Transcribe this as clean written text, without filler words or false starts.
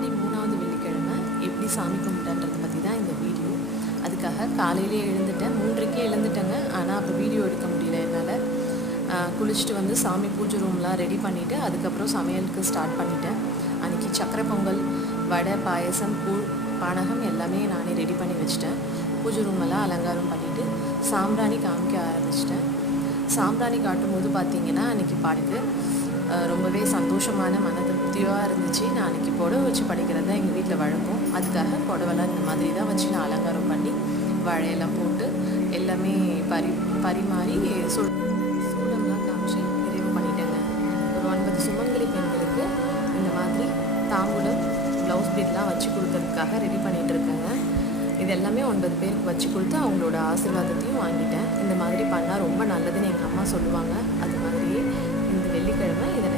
ஆடி 3வது வெள்ளிக்கிழமை எப்படி சாமி கும்பிட்டேன்றதை பற்றி தான் இந்த வீடியோ. அதுக்காக காலையிலே எழுந்துட்டேன், 3:30க்கே எழுந்துட்டேங்க. ஆனால் அப்போ வீடியோ எடுக்க முடியல என்னால். குளிச்சுட்டு வந்து சாமி பூஜை ரூம்லாம் ரெடி பண்ணிவிட்டு அதுக்கப்புறம் சமையலுக்கு ஸ்டார்ட் பண்ணிட்டேன். அன்றைக்கி சக்கரை பொங்கல், வடை, பாயசம், கூழ், பானகம் எல்லாமே நானே ரெடி பண்ணி வச்சுட்டேன். பூஜை ரூமெல்லாம் அலங்காரம் பண்ணிவிட்டு சாம்பிராணி காமிக்க ஆரம்பிச்சிட்டேன். சாம்பிராணி காட்டும்போது பார்த்திங்கன்னா அன்றைக்கி பாட்டுக்கு ரொம்பவே சந்தோஷமான மன திருப்தியாக இருந்துச்சு. நான் அன்றைக்கி புடவை வச்சு படிக்கிறது தான் எங்கள் வீட்டில் வழக்கம். அதுக்காக புடவெல்லாம் இந்த மாதிரி தான் வச்சு நான் அலங்காரம் பண்ணி வாழையெல்லாம் போட்டு எல்லாமே பரிமாறி சூடம்லாம் காமிச்சு நிறைவு பண்ணிட்டேங்க. ஒரு 9 சுமங்கலி பெண்களுக்கு இந்த மாதிரி தாம்பூலம், ப்ளவுஸ் பீட்லாம் வச்சு கொடுக்கறதுக்காக ரெடி பண்ணிகிட்டு இருக்கேங்க. இது எல்லாமே 9 பேருக்கு வச்சு கொடுத்து அவங்களோட ஆசீர்வாதத்தையும் வாங்கிட்டேன். இந்த மாதிரி பண்ணால் ரொம்ப நல்லதுன்னு எங்கள் அம்மா சொல்லுவாங்க. அது மாதிரியே இந்த வெள்ளிக்கிழமை இதை